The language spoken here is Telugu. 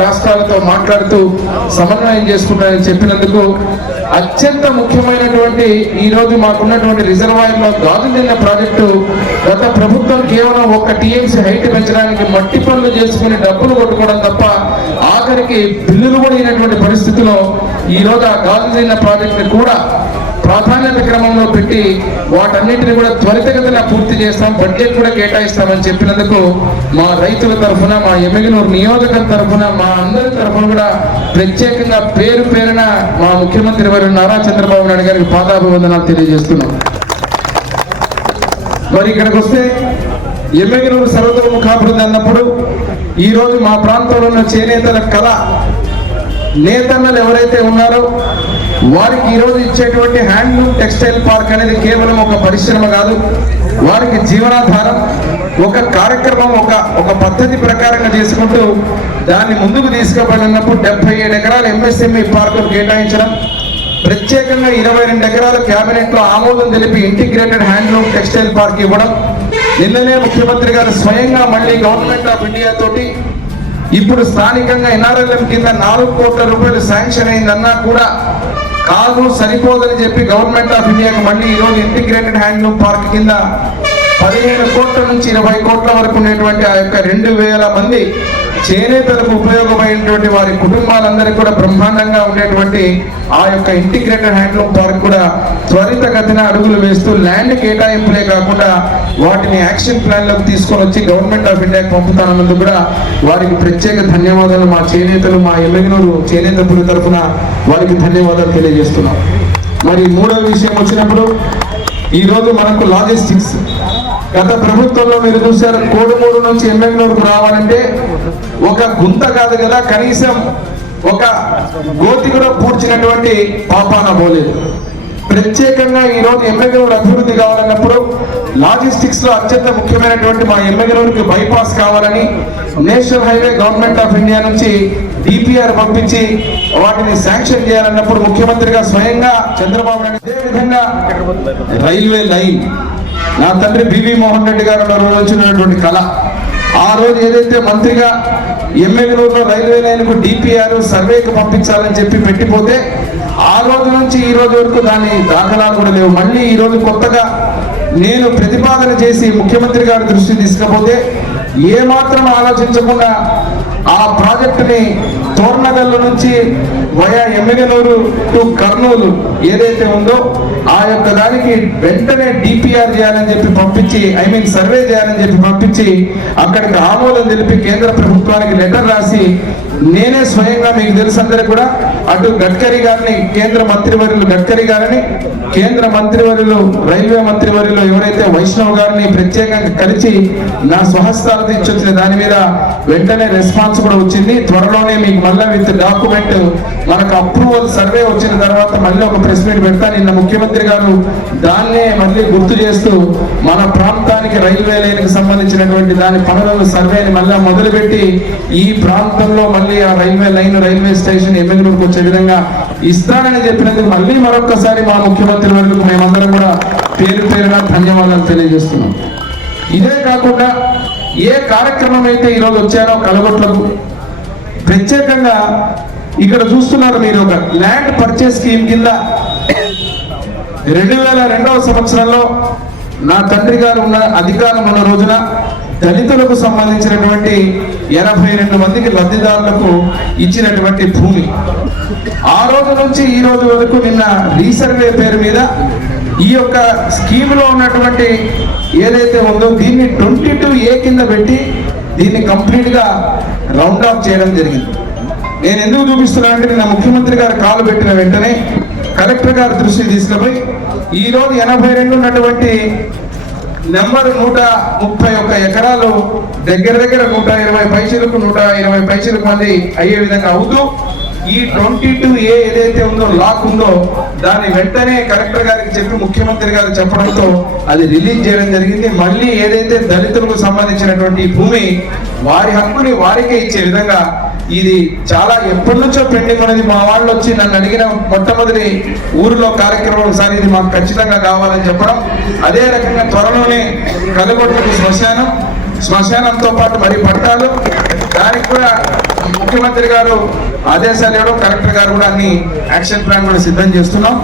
రాష్ట్రాలతో మాట్లాడుతూ సమన్వయం చేసుకుంటారని చెప్పినందుకు అత్యంత ముఖ్యమైనటువంటి ఈరోజు మాకున్నటువంటి రిజర్వాయర్లో గాజుదిన్న ప్రాజెక్టు గత ప్రభుత్వం కేవలం ఒక టీఎంసీ హైట్ పెంచడానికి మట్టి పనులు చేసుకుని డబ్బులు కొట్టుకోవడం తప్ప ఆఖరికి బిల్లులు కూడా అయినటువంటి పరిస్థితిలో ఈరోజు ఆ గాజుదిన్న ప్రాజెక్టుని కూడా ప్రాధాన్యత క్రమంలో పెట్టి వాటన్నిటిని కూడా త్వరితగతిన పూర్తి చేస్తాం, బడ్జెట్ కూడా కేటాయిస్తామని చెప్పినందుకు మా రైతుల తరఫున, మా ఎమ్మిగనూరు నియోజకవర్గం తరఫున, మా అందరి తరఫున కూడా ప్రత్యేకంగా పేరు పేరున మా ముఖ్యమంత్రి వారు నారా చంద్రబాబు నాయుడు గారికి పాదాభివందనాలు తెలియజేస్తున్నాం. మరి ఇక్కడికి వస్తే ఎమ్మిగనూరు సర్వతోముఖాభివృద్ధి అన్నప్పుడు ఈరోజు మా ప్రాంతంలో ఉన్న చేనేతల కళ నేతన్నలు ఎవరైతే ఉన్నారో వారికి ఈరోజు ఇచ్చేటువంటి హ్యాండ్లూమ్ టెక్స్టైల్ పార్క్ అనేది కేవలం ఒక పరిశ్రమ కాదు, వారికి జీవనాధారం. ఒక కార్యక్రమం ఒక పద్ధతి ప్రకారంగా చేసుకుంటూ దాన్ని ముందుకు తీసుకుపోయినప్పుడు 77 ఎకరాల ఎంఎస్ఎంఈ పార్కులు కేటాయించడం, ప్రత్యేకంగా 22 ఎకరాల క్యాబినెట్ లో ఆమోదం తెలిపి ఇంటిగ్రేటెడ్ హ్యాండ్లూమ్ టెక్స్టైల్ పార్క్ ఇవ్వడం. నిన్ననే ముఖ్యమంత్రి గారు స్వయంగా మళ్ళీ గవర్నమెంట్ ఆఫ్ ఇండియా తోటి ఇప్పుడు స్థానికంగా ఎన్ఆర్ఎల్ఎం కింద 4 కోట్ల రూపాయలు శాంక్షన్ అయిందన్నా కూడా కాదు, సరిపోదని చెప్పి గవర్నమెంట్ ఆఫ్ ఇండియాకు మళ్ళీ ఈరోజు ఇంటిగ్రేటెడ్ హ్యాండ్లూమ్ పార్క్ కింద 15 కోట్ల నుంచి 20 కోట్ల వరకు ఉండేటువంటి ఆ యొక్క 2000 మంది చేనేతలకు ఉపయోగమైనటువంటి వారి కుటుంబాలందరికీ కూడా బ్రహ్మాండంగా ఉండేటువంటి ఆ యొక్క ఇంటిగ్రేటెడ్ హ్యాండ్లూమ్ పార్క్ కూడా త్వరితగతిన అడుగులు వేస్తూ ల్యాండ్ కేటాయింపులే కాకుండా వాటిని యాక్షన్ ప్లాన్ లోకి తీసుకొని వచ్చి గవర్నమెంట్ ఆఫ్ ఇండియాకి పంపుతానన్నందుకు కూడా వారికి ప్రత్యేక ధన్యవాదాలు. మా చేనేతలు, మా ఎమ్మిగనూరు చేనేత పురి తరఫున వారికి ధన్యవాదాలు తెలియజేస్తున్నాం. మరి మూడవ విషయం వచ్చినప్పుడు ఈరోజు మనకు లాజిస్టిక్స్. గత ప్రభుత్వంలో మీరు చూశారు, కోడుమూరు నుంచి ఎమ్మిగనూరుకు రావాలంటే ఒక గుంత కాదు కదా, కనీసం ఒక గోతి కూడా పూడ్చినటువంటి పాపాన పోలేదు. ప్రత్యేకంగా ఈరోజు ఎమ్మిగనూరు అభివృద్ధి కావాలన్నప్పుడు లాజిస్టిక్స్ లో అత్యంత ముఖ్యమైనటువంటి మా ఎమ్మిగనూరుకి బైపాస్ కావాలని national highway government of India నుంచి డిపిఆర్ పంపించి వాటిని శాంక్షన్ చేయాలన్నప్పుడు ముఖ్యమంత్రిగా స్వయంగా చంద్రబాబు నాయుడు, అదే విధంగా రైల్వే లైన్ నా తండ్రి బివి మోహన్ రెడ్డి గారు నిర్వహించినటువంటి కళ. ఆ రోజు ఏదైతే మంత్రిగా ఎమ్మిగనూరులో రైల్వే లైన్ కు డిపిఆర్ సర్వేకు పంపించాలని చెప్పి పెట్టిపోతే ఆ రోజు నుంచి ఈ రోజు వరకు దాని దాఖలాలు కూడా లేవు. మళ్ళీ ఈ రోజు కొత్తగా నేను ప్రతిపాదన చేసి ముఖ్యమంత్రి గారి దృష్టి తీసుకపోతే ఏమాత్రం ఆలోచించకుండా ఆ ప్రాజెక్టుని తోర్నగల్లు నుంచి వయా ఎమ్మిగనూరు టు కర్నూలు ఏదైతే ఉందో ఆ యొక్క దానికి వెంటనే డిపిఆర్ చేయాలని చెప్పి పంపించి, సర్వే చేయాలని చెప్పి పంపించి అక్కడికి ఆమోదం తెలిపి కేంద్ర ప్రభుత్వానికి లెటర్ రాసి నేనే స్వయంగా, మీకు తెలుసు అందరికీ కూడా, అటు గడ్కరీ గారిని, కేంద్ర మంత్రివర్యులు గడ్కరీ గారిని, కేంద్ర మంత్రివర్యులు రైల్వే మంత్రివర్యులు ఎవరైతే వైష్ణవ్ గారిని ప్రత్యేకంగా కలిసి నా స్వహస్తాలతో ఇచ్చొచ్చిన దాని మీద వెంటనే రెస్పాన్స్ కూడా వచ్చింది. త్వరలోనే మీకు మళ్ళీ విత్ డాక్యుమెంట్ మనకు అప్రూవల్ సర్వే వచ్చిన తర్వాత మళ్ళీ ఒక ప్రెస్ మీట్ పెడతా. నిన్న ముఖ్యమంత్రి గారు దాన్నే మళ్ళీ గుర్తు చేస్తూ మన ప్రాంతానికి రైల్వే లైన్ కి సంబంధించినటువంటి దాని పనులను సర్వేని మళ్ళీ మొదలుపెట్టి ఈ ప్రాంతంలో మళ్ళీ ఆ రైల్వే లైన్, రైల్వే స్టేషన్ ఎమ్మిగనూరుకు వచ్చే విధంగా ఇస్తానని చెప్పినందుకు మళ్ళీ మరొక్కసారి మా ముఖ్యమంత్రి వర్గకు మేమందరం కూడా పేరు పేరున ధన్యవాదాలు తెలియజేస్తున్నాం. ఇదే కాకుండా ఏ కార్యక్రమం అయితే ఈరోజు వచ్చారో కలగొట్లకు ప్రత్యేకంగా ఇక్కడ చూస్తున్నారు మీరు, ఒక ల్యాండ్ పర్చేస్ స్కీమ్ కింద 2002వ సంవత్సరంలో నా తండ్రి గారు ఉన్న అధికారం ఉన్న రోజున దళితులకు సంబంధించినటువంటి 82 మందికి లబ్ధిదారులకు ఇచ్చినటువంటి భూమి ఆ రోజు నుంచి ఈ రోజు వరకు నిన్న రీసర్వే పేరు మీద ఈ యొక్క స్కీమ్ లో ఉన్నటువంటి ఏదైతే ఉందో దీన్ని 22A కింద పెట్టి దీన్ని కంప్లీట్ గా రౌండ్ ఆఫ్ చేయడం జరిగింది. నేను ఎందుకు చూపిస్తున్నానంటే నిన్న ముఖ్యమంత్రి గారు కాలు పెట్టిన వెంటనే కలెక్టర్ గారి దృష్టికి తీసుకుపోయి ఈ రోజు 82 ఉన్నటువంటి నెంబర్ 131 ఎకరాలు దగ్గర 120 పైసలకు 120 పైసలకు మంది అయ్యే విధంగా అవుతూ ఈ 22A ఏదైతే ఉందో లాక్ ఉందో దాన్ని వెంటనే కలెక్టర్ గారికి చెప్పి ముఖ్యమంత్రి గారు చెప్పడంతో అది రిలీజ్ చేయడం జరిగింది. మళ్ళీ ఏదైతే దళితులకు సంబంధించినటువంటి భూమి వారి హక్కుని వారికే ఇచ్చే విధంగా ఇది చాలా ఎప్పటి నుంచో పెండింగ్ ఉన్నది. మా వాళ్ళు వచ్చి నన్ను అడిగిన మొట్టమొదటి ఊరిలో కార్యక్రమం ఒకసారి ఇది మాకు ఖచ్చితంగా కావాలని చెప్పడం, అదే రకంగా త్వరలోనే కలగొట్టకు శ్మశానం, శ్మశానంతో పాటు మరి పట్టాలు, దానికి కూడా ముఖ్యమంత్రి గారు ఆదేశాలు ఇవ్వడం, కలెక్టర్ గారు కూడా అన్ని యాక్షన్ ప్లాన్ కూడా సిద్ధం చేస్తున్నాం.